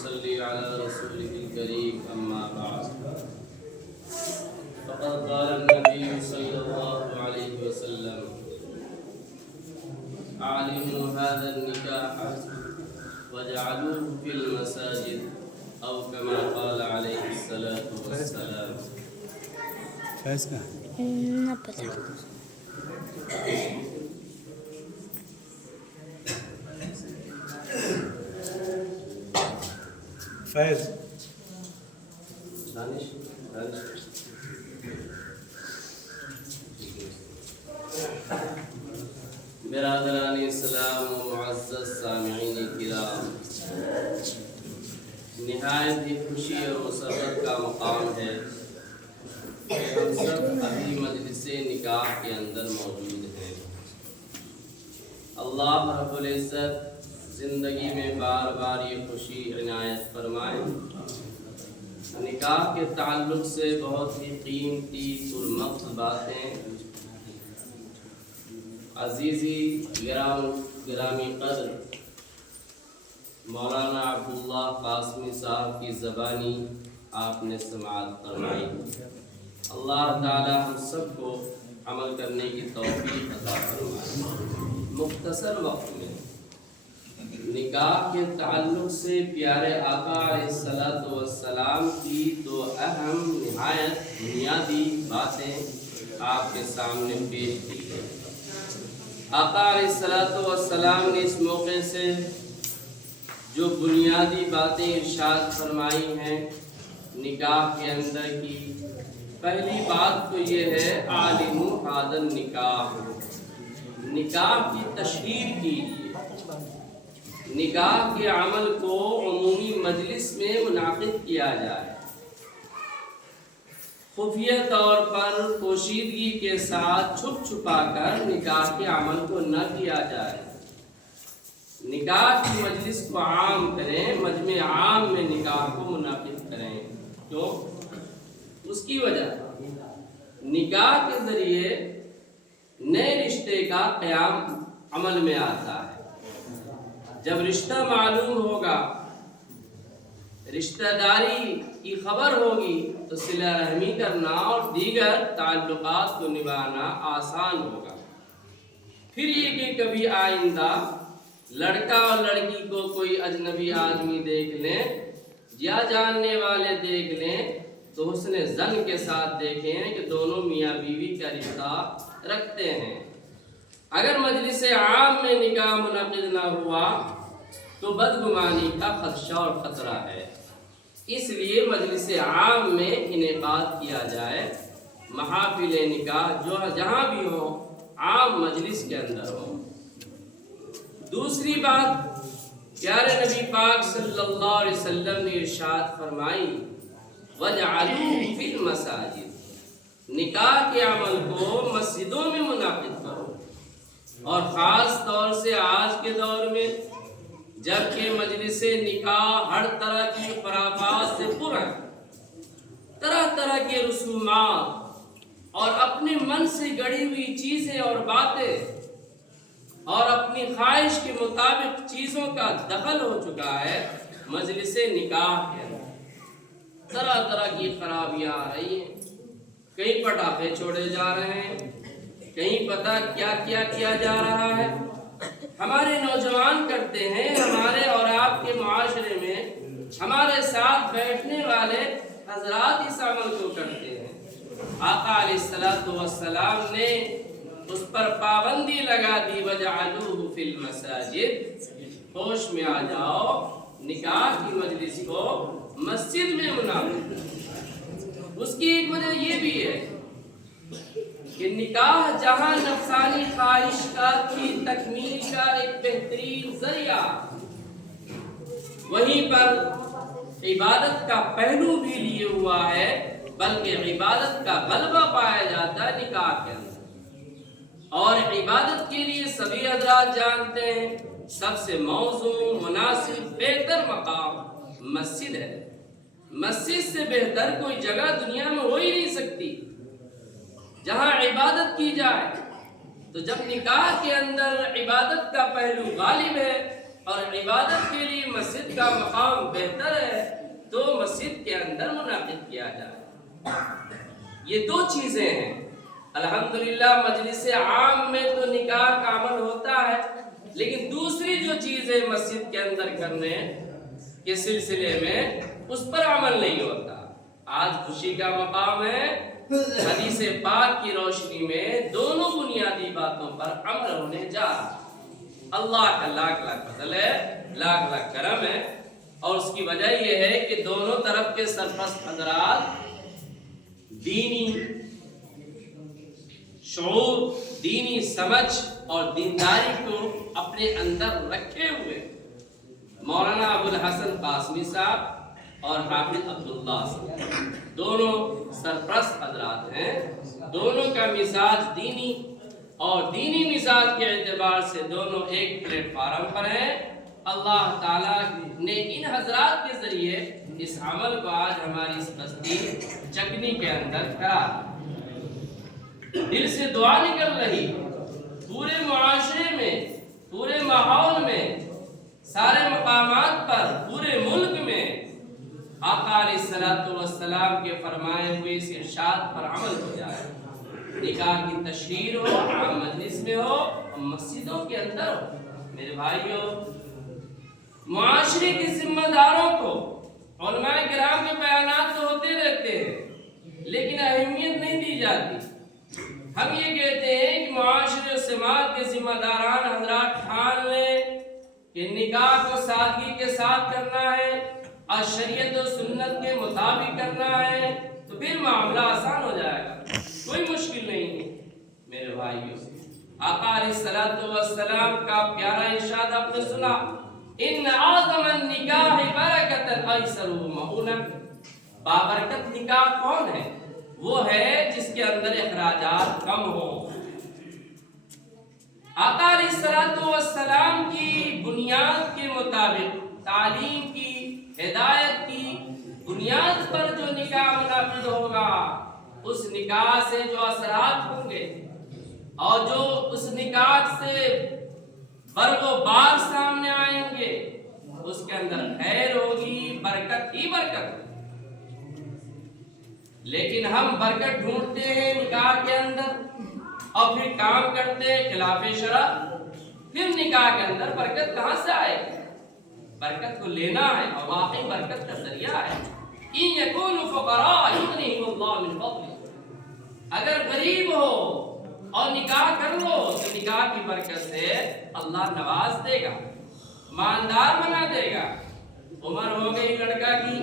ونصلي على رسوله الكريم أما بعد فقد قال النبي صلى الله عليه وسلم أعلنوا هذا النكاح واجعلوه في المساجد أو كما قال عليه الصلاة والسلام. فیض کا نہ پتہ. فیض دانش برادران اسلام و معزز سامعین کرام، نہایت ہی خوشی اور مسرت کا مقام ہے کہ ہم سب ابھی مجلس نکاح کے اندر موجود ہیں. اللہ رب العزت زندگی میں بار بار یہ خوشی عنایت فرمائے. نکاح کے تعلق سے بہت ہی قیمتی پرمقصد باتیں عزیزی گرامی قدر مولانا عبداللہ قاسمی صاحب کی زبانی آپ نے سماعت فرمائی. اللہ تعالی ہم سب کو عمل کرنے کی توفیق عطا فرمائے. مختصر وقت میں نکاح کے تعلق سے پیارے آقا علیہ الصلوۃ والسلام کی دو اہم نہایت بنیادی باتیں آپ کے سامنے پیش کی ہیں. آقا علیہ الصلوۃ والسلام نے اس موقع سے جو بنیادی باتیں ارشاد فرمائی ہیں نکاح کے اندر کی، پہلی بات تو یہ ہے عالموا ھذا النکاح، نکاح کی تشہیر کیجیے. نکاح کے عمل کو عمومی مجلس میں منعقد کیا جائے، خفیہ طور پر پوشیدگی کے ساتھ چھپ چھپا کر نکاح کے عمل کو نہ کیا جائے. نکاح کی مجلس کو عام کریں، مجمع عام میں نکاح کو منعقد کریں. کیوں؟ اس کی وجہ نکاح کے ذریعے نئے رشتے کا قیام عمل میں آتا ہے. جب رشتہ معلوم ہوگا، رشتہ داری کی خبر ہوگی تو صلہ رحمی کرنا اور دیگر تعلقات کو نبھانا آسان ہوگا. پھر یہ کہ کبھی آئندہ لڑکا اور لڑکی کو کوئی اجنبی آدمی دیکھ لیں یا جاننے والے دیکھ لیں تو حسن ظن کے ساتھ دیکھیں کہ دونوں میاں بیوی کا رشتہ رکھتے ہیں. اگر مجلس عام میں نکاح منعقد نہ ہوا تو بدگمانی کا خدشہ اور خطرہ ہے. اس لیے مجلس عام میں انعقاد کیا جائے. محافل نکاح جو جہاں بھی ہو عام مجلس کے اندر ہو. دوسری بات پیارے نبی پاک صلی اللہ علیہ وسلم نے ارشاد فرمائی وَاجْعَلُوهُ فِي الْمَسَاجِدِ، نکاح کے عمل کو مسجدوں میں منعقد کرو. اور خاص طور سے آج کے دور میں جبکہ مجلس نکاح ہر طرح کی خرافات سے پر ہے، طرح طرح کے رسومات اور اپنے من سے گڑھی ہوئی چیزیں اور باتیں اور اپنی خواہش کے مطابق چیزوں کا دخل ہو چکا ہے. مجلس نکاح کے اندر طرح طرح کی خرابیاں آ رہی ہیں. کہیں پٹاخے چھوڑے جا رہے ہیں، کہیں پتہ کیا کیا کیا جا رہا ہے. ہمارے نوجوان کرتے ہیں، ہمارے اور آپ کے معاشرے میں ہمارے ساتھ بیٹھنے والے حضرات اس عمل کو کرتے ہیں. آقا علیہ الصلوۃ والسلام نے اس پر پابندی لگا دی وَاجْعَلُوهُ فِي الْمَسَاجِدِ، ہوش میں آ جاؤ، نکاح کی مجلس کو مسجد میں منعقد. اس کی ایک وجہ یہ بھی ہے کہ نکاح جہاں نفسانی خواہشات کی تکمیل کا ایک بہترین ذریعہ، وہیں پر عبادت کا پہلو بھی لیے ہوا ہے، بلکہ عبادت کا غلبہ پایا جاتا ہے نکاح کے اندر. اور عبادت کے لیے سبھی حضرات جانتے ہیں سب سے موزوں مناسب بہتر مقام مسجد ہے. مسجد سے بہتر کوئی جگہ دنیا میں ہو ہی نہیں سکتی جہاں عبادت کی جائے. تو جب نکاح کے اندر عبادت کا پہلو غالب ہے اور عبادت کے لیے مسجد کا مقام بہتر ہے تو مسجد کے اندر منعقد کیا جائے۔ یہ دو چیزیں ہیں۔ الحمدللہ مجلس عام میں تو نکاح کا عمل ہوتا ہے، لیکن دوسری جو چیزیں مسجد کے اندر کرنے کے سلسلے میں اس پر عمل نہیں ہوتا۔ آج خوشی کا مقام ہے، حدیث پاک کی روشنی میں دونوں بنیادی باتوں پر عمل ہونے جا رہا ہے۔ اللہ کا لاکھ لاکھ فضل ہے، لاکھ لاکھ کرم ہے، اور اس کی وجہ یہ ہے کہ دونوں طرف کے سرپرست حضرات دینی شعور، دینی سمجھ اور دینداری کو اپنے اندر رکھے ہوئے مولانا ابو الحسن قاسمی صاحب اور حافظ عبداللہ صاحب دونوں سرپرست حضرات ہیں۔ دونوں کا مزاج دینی اور دینی مزاج کے اعتبار سے دونوں ایک پلیٹ فارم پر ہیں۔ اللہ تعالیٰ نے ان حضرات کے ذریعے اس عمل کو آج ہماری اس بستی چکنی کے اندر کرا۔ دل سے دعا نکل رہی پورے معاشرے میں، پورے ماحول میں، سارے مقامات پر، پورے ملک میں آقا علیہ الصلوۃ والسلام کے فرمائے ہوئے اس ارشاد پر عمل ہو جائے۔ نکاح کی تشہیر ہو، عام مجلس میں ہو، مسجدوں کے اندر ہو۔ میرے بھائیوں، معاشرے کے ذمہ داروں کو علماء کرام کے بیانات تو ہوتے رہتے ہیں، لیکن اہمیت نہیں دی جاتی۔ ہم یہ کہتے ہیں کہ معاشرے و سماج کے ذمہ داران حضرات ٹھان لیں کہ نکاح کو سادگی کے ساتھ کرنا ہے اور شریعت و سنت کے مطابق کرنا ہے تو پھر معاملہ آسان ہو جائے گا، کوئی مشکل نہیں ہے۔ میرے بھائیوں، آقا علیہ الصلوۃ والسلام کا پیارا ارشاد آپ نے سنا، ان اعظم النکاح برکۃ ایسر مؤونہ۔ بابرکت نکاح کون ہے؟ وہ ہے جس کے اندر اخراجات کم ہوں۔ آقا علیہ الصلوۃ والسلام کی بنیاد کے مطابق، تعلیم کی، ہدایت کی بنیاد پر جو نکاح منعقد ہوگا، اس نکاح سے جو اثرات ہوں گے اور جو اس نکاح سے برگ و بار سامنے آئیں گے، اس کے اندر خیر ہوگی، برکت ہی برکت۔ لیکن ہم برکت ڈھونڈتے ہیں نکاح کے اندر اور پھر کام کرتے ہیں خلاف شرع، پھر نکاح کے اندر برکت کہاں سے آئے؟ برکت کو لینا ہے اور واقعی برکت کا ذریعہ ہے۔ ان یکونوا فقراء یغنیہم اللہ من فضلہ۔ اگر غریب ہو اور نکاح کر لو تو نکاح کی برکت سے اللہ نواز دے گا، مالدار بنا دے گا۔ عمر ہو گئی لڑکا کی،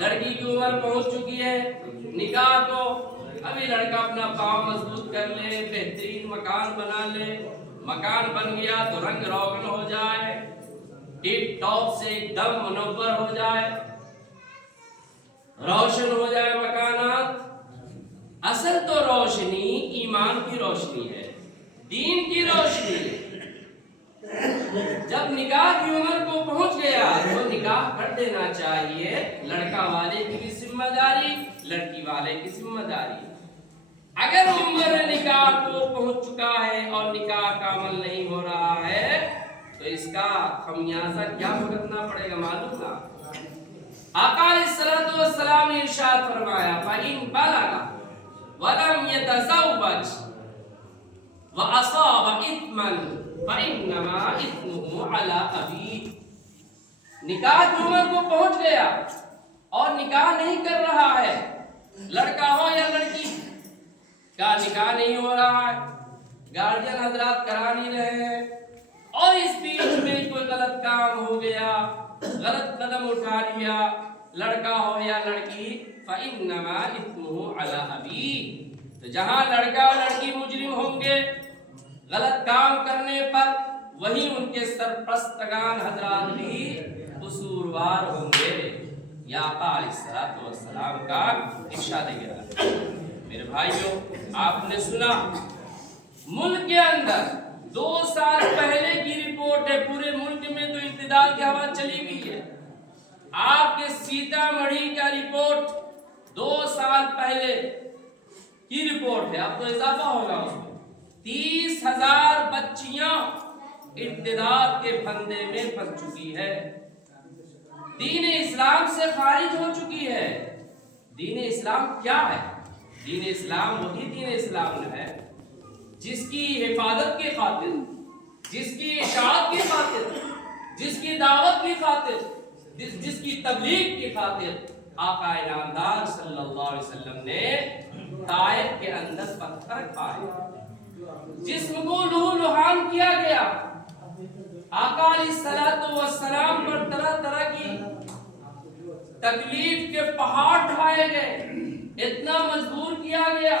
لڑکی کی عمر پہنچ چکی ہے، نکاح کو ابھی لڑکا اپنا پاؤں مضبوط کر لے، بہترین مکان بنا لے، مکان بن گیا تو رنگ روغن ہو جائے، ٹپ ٹاپ سے ایک دم منور ہو جائے، روشن ہو جائے مکانات۔ اصل تو روشنی ایمان کی روشنی ہے، دین کی روشنی ہے۔ جب نکاح کی عمر کو پہنچ گیا تو نکاح کر دینا چاہیے، لڑکا والے کی بھی ذمہ داری، لڑکی والے کی ذمہ داری۔ اگر عمر نکاح کو پہنچ چکا ہے اور نکاح کا عمل نہیں ہو رہا ہے تو اس کا خمیازہ کیا بھگتنا پڑے گا معلوم ہے؟ آقا علیہ الصلوۃ والسلام نے ارشاد فرمایا، فَإِن بَلَغَ وَلَمْ يَتَزَوَّجْ وَأَصَابَ إِثْمًا فَإِنَّمَا إِثْمُهُ عَلَىٰ أَبِيهِ۔ نکاح کی عمر کو پہنچ گیا اور نکاح نہیں کر رہا ہے، لڑکا ہو یا لڑکی کا نکاح نہیں ہو رہا ہے، گارجین حضرات کرا نہیں رہے ہیں، اور اس بیچ میں کوئی غلط کام ہو گیا، غلط قدم اٹھا لیا، لڑکا ہو یا لڑکی، فَإِنَّمَا إِثْمُهُ عَلَىٰ أَبِيهِ۔ تو جہاں لڑکا اور لڑکی مجرم ہوں گے غلط کام کرنے پر، وہی ان کے سرپرستگان حضرات بھی قصوروار ہوں گے۔ یا آقا علیہ الصلوۃ والسلام کا ارشاد ہے۔ میرے بھائیوں، آپ نے سنا ملک کے اندر 2 سال پہلے کی رپورٹ ہے، پورے ملک میں تو اعتدال کی ہوا چلی ہوئی ہے۔ آپ کے سیتامڑھی کا رپورٹ 2 سال پہلے کی رپورٹ ہے، اب تو اضافہ ہوگا اس میں۔ 30,000 بچیاں ارتداد کے پھندے میں پھنس چکی ہے، دین اسلام سے خارج ہو چکی ہے۔ دین اسلام کیا ہے؟ دین اسلام وہی دین اسلام ہے جس کی حفاظت کی خاطر، جس کی اشاعت کی خاطر، جس کی دعوت کی خاطر، جس کی تبلیغ کی خاطر آقا انعامدار صلی اللہ علیہ وسلم نے طائف کے اندر پتھر کھائے، جسم کو لہو لہان کیا گیا، آقا علیہ السلام پر طرح طرح کی تکلیف کے پہاڑ ڈھائے گئے، اتنا مجبور کیا گیا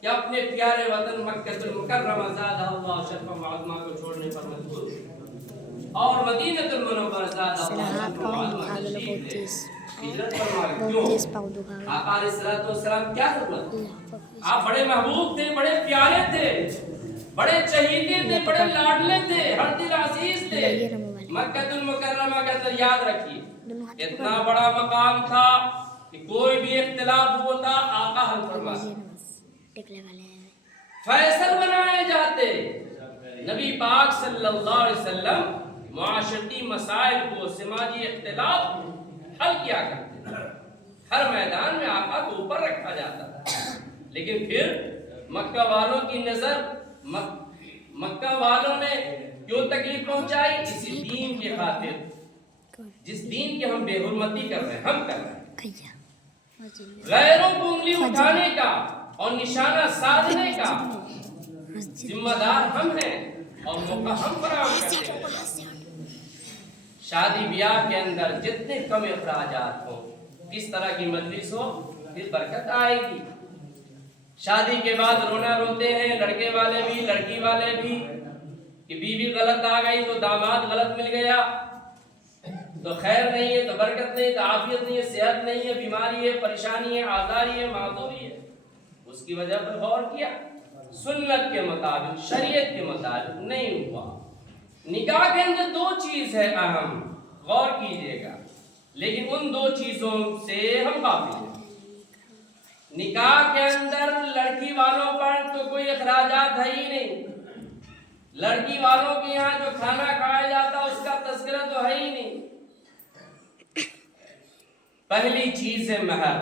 کہ اپنے پیارے وطن مکہ المکرمہ زادہ اللہ شرف معظمہ کو چھوڑنے پر مجبور ہوئے اور مدینہ المنورہ زادہ اللہ شرف معظمہ تشریف لے ہجرت فرمائے۔ کیوں؟ آقا علیہ السلام کیا ضرورت؟ آپ بڑے محبوب تھے، بڑے پیارے تھے، بڑے چہیتے تھے، بڑے لاڈلے تھے، ہر دل عزیز تھے۔ مکہ المکرمہ کے اندر یاد رکھیے اتنا بڑا مقام تھا کہ کوئی بھی اختلاف ہوتا آقا حل فرماتے، فیصل بنائے جاتے۔ نبی پاک صلی اللہ علیہ وسلم معاشرتی مسائل کو، سماجی اختلاف کو حل کیا کرتے، ہر میدان میں آقا کو اوپر رکھا جاتا تھا۔ لیکن پھر مکہ والوں کی نظر، مکہ والوں نے کیوں تکلیف پہنچائی؟ اسی دین کی خاطر، جس دین کی ہم بے حرمتی کر رہے ہیں، ہم کر رہے ہیں۔ غیروں کو انگلی اٹھانے کا اور نشانہ سادھنے کا ذمہ دار ہم ہیں اور موقع ہم فراہم کرتے ہیں۔ شادی بیاہ کے اندر جتنے کم اخراجات ہوں، کس طرح کی مجلس ہو، پھر برکت آئے گی۔ شادی کے بعد رونا روتے ہیں لڑکے والے بھی، لڑکی والے بھی، کہ بیوی غلط آ گئی تو داماد غلط مل گیا تو خیر نہیں ہے، تو برکت نہیں، تو عافیت نہیں ہے، صحت نہیں ہے، بیماری ہے، پریشانی ہے، آزاری ہے، معذوری ہے۔ اس کی وجہ پر غور کیا، سنت کے مطابق، شریعت کے مطابق نہیں ہوا۔ نکاح کے اندر دو چیز ہے اہم، غور کیجئے گا، لیکن ان دو چیزوں سے ہم غافل ہیں۔ نکاح کے اندر لڑکی والوں پر تو کوئی اخراجات ہے ہی نہیں، لڑکی والوں کے یہاں جو کھانا کھایا جاتا اس کا تذکرہ تو ہے ہی نہیں۔ پہلی چیز ہے مہر۔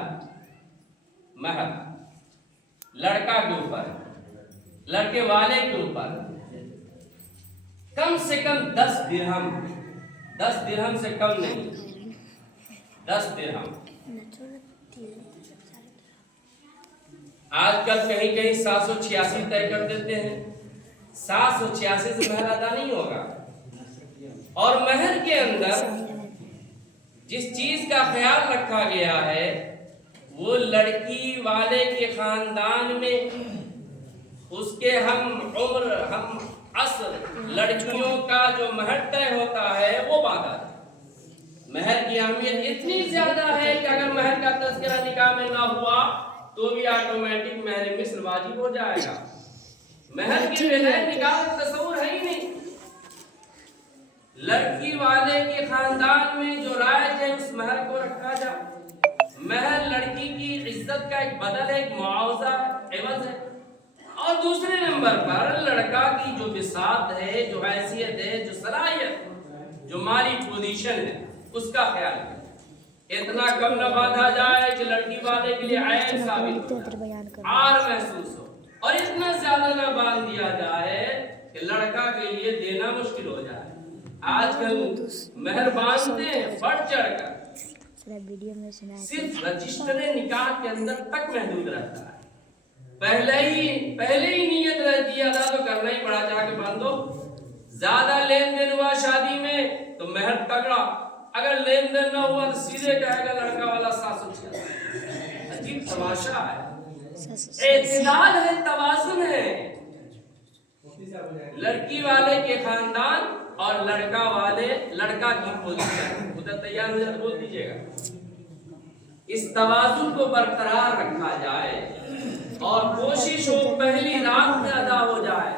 مہر لڑکا کے اوپر، لڑکے والے کے اوپر کم سے کم 10 درہم، 10 درہم سے کم نہیں، 10 درہم۔ آج کل کہیں کہیں 786 طے کر دیتے ہیں، 786 سے مہر ادا نہیں ہوگا۔ اور مہر کے اندر جس چیز کا خیال رکھا گیا ہے وہ لڑکی والے کے خاندان میں اس کے ہم عمر، ہم عصر لڑکیوں کا جو مہر طے ہوتا ہے وہ باندھا ہے۔ مہر کی اہمیت اتنی زیادہ ہے کہ اگر مہر کا تذکرہ نکاح میں نہ ہوا تو بھی آٹومیٹک مہر مصر واجب ہو جائے گا۔ مہر کی بغیر نکاح کا تصور ہے ہی نہیں۔ لڑکی والے کے خاندان میں جو رائج ہے اس مہر کو رکھا جائے۔ مہر لڑکی کی عزت کا ایک بدل ہے، ایک معاوضہ ہے، عوض ہے۔ اور دوسرے نمبر پر لڑکا کی جو بساط ہے، جو حیثیت ہے، جو صلاحیت، جو مالی پوزیشن ہے، اس کا خیال ہے۔ اتنا کم نہ باندھا جائے کہ لڑکی والے کے لیے عیب ثابت ہو، عار محسوس ہو، اور اتنا زیادہ نہ باندھ دیا جائے کہ لڑکا کے لیے دینا مشکل ہو جائے۔ آج کل مہر باندھتے ہیں بڑھ چڑھ کر، صرف رجسٹر نکاح کے اندر تک محدود رہتا ہے۔ پہلے ہی نیت رہتی ہے ادا تو کرنا ہی پڑا، جا کے باندھو۔ زیادہ لین دین ہوا شادی میں تو مہر تگڑا، اگر لین دین نہ ہوا تو سیدھے کہے گا لڑکا والا 786۔ عجیب تماشا ہے، اعتدال ہے، توازن ہے۔ لڑکی والے کے خاندان اور لڑکا کی پوزیشن، ادھر تیار ہو جائے بول دیجیے گا، اس توازن کو برقرار رکھا جائے اور کوشش ہو پہلی رات میں ادا ہو جائے۔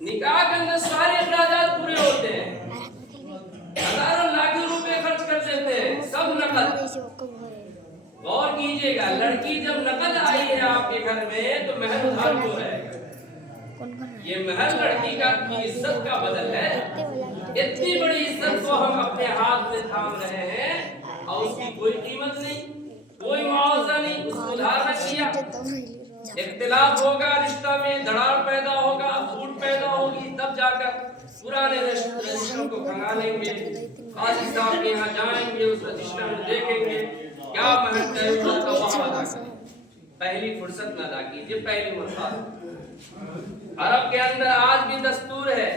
نکاح کے اندر سارے اخراجات پورے ہوتے ہیں، ہزاروں لاکھوں روپے خرچ کر دیتے ہیں، سب نقد۔ غور کیجئے گا، لڑکی جب نقد آئی ہے آپ کے گھر میں تو مہر ادھار کیوں رہے گا؟ یہ مہر لڑکی کا عزت کا بدل ہے. اتنی بڑی عزت کو ہم اپنے ہاتھ میں تھام رہے ہیں اور اس کی کوئی قیمت نہیں, کوئی معاوضہ نہیں, اس کو ادھار رکھ دیا. اختلاف ہوگا رشتہ میں, دراڑ پیدا ہوگا, پھوٹ پیدا ہوگی, تب جا کر پرانے رشتوں کو بھگا لیں گے, قاضی صاحب کے یہاں جائیں گے, اس رشتہ میں دیکھیں گے کیا مہر طے ہوا تو وہاں ادا کریں. پہلی فرصت میں ادا کیجیے, پہلی مرتبہ. عرب کے اندر آج بھی دستور ہے,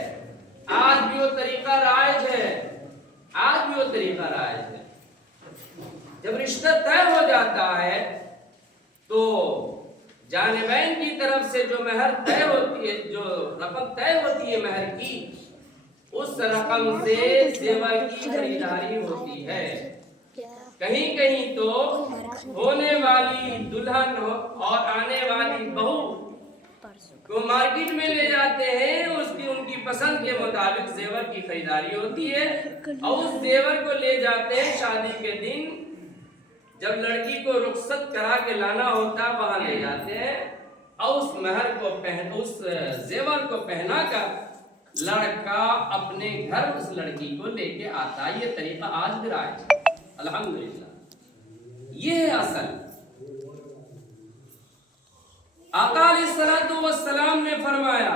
آج بھی وہ طریقہ رائج ہے, آج بھی وہ طریقہ رائج ہے. جب رشتہ طے ہو جاتا ہے تو جانبین کی طرف سے جو مہر طے ہوتی ہے, جو رقم طے ہوتی ہے مہر کی, اس رقم سے زیور کی خریداری ہوتی ہے. کہیں کہیں تو ہونے والی دلہن اور آنے والی بہو کو مارکیٹ میں لے جاتے ہیں, اس کی ان کی پسند کے مطابق زیور کی خریداری ہوتی ہے, اور اس زیور کو لے جاتے ہیں شادی کے دن, جب لڑکی کو رخصت کرا کے لانا ہوتا وہاں لے جاتے ہیں, اور اس مہر کو اس زیور کو پہنا کر لڑکا اپنے گھر اس لڑکی کو لے کے آتا. یہ طریقہ آج بھی رائج ہے الحمدللہ. یہ ہے اصل. آقا علیہ الصلوۃ والسلام نے فرمایا,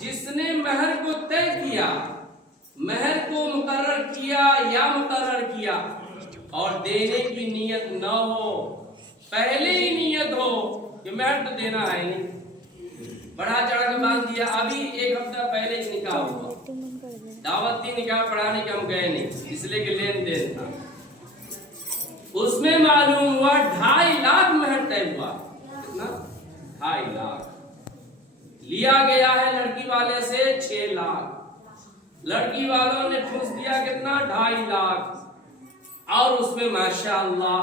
جس نے مہر کو طے کیا, مہر کو مقرر کیا یا مقرر کیا اور دینے کی نیت نہ ہو, پہلے ہی نیت ہو کہ مہر تو دینا ہے نہیں, بڑھا چڑھا کے باندھ دیا, ابھی ایک ہفتہ پہلے ہی نکاح ہوا, دعوت تھی نکاح پڑھانے کے, ہم گئے نہیں اس لیے کہ لین دین تھا, اس میں معلوم ہوا 2.5 لاکھ مہر طے ہوا. کتنا؟ 2.5 لاکھ. لیا گیا ہے لڑکی والے سے 6 لاکھ, لڑکی والوں نے ٹھوس دیا کتنا؟ 2.5 لاکھ. اور اس میں ماشاءاللہ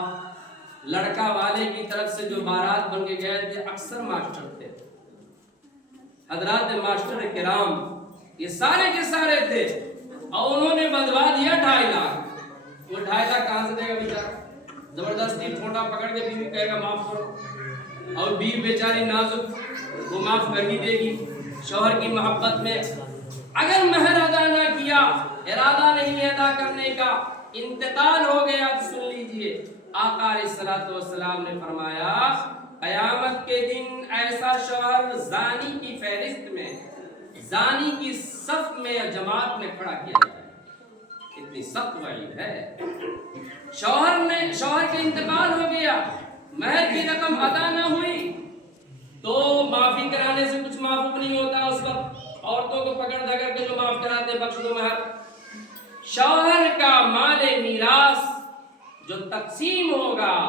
لڑکا والے کی طرف سے جو بارات بن کے گئے تھے اکثر ماسٹر تھے, حضرات ماسٹر کرام, یہ سارے کے سارے تھے, اور انہوں نے بندوا دیا 2.5 لاکھ. وہ 2.5 لاکھ کہاں سے دے گا بیچارہ؟ زبردستی ٹھوٹا پکڑ کے بیوی کہے گا معاف کرو, اور بیوی بیچاری نازک, وہ معاف کر ہی دے گی شوہر کی محبت میں. اگر مہر ادا نہ کیا, ارادہ نہیں ادا کرنے کا, انتقال ہو گیا, تو سن لیجئے آقا علیہ الصلوۃ والسلام نے فرمایا, قیامت کے دن ایسا شوہر زانی کی فہرست میں, زانی کی صف میں یا جماعت میں کھڑا کیا جائے. اتنی سخت وعید ہے. شوہر کے انتقال ہو گیا, مہر کی رقم ادا نہ ہوئی, تو معافی کرانے سے کچھ معاف نہیں ہوتا. اس وقت عورتوں کو پکڑ دھکڑ کے جو معاف کراتے, بخش دو مہر. شوہر کا مال میراث جو تقسیم ہوگا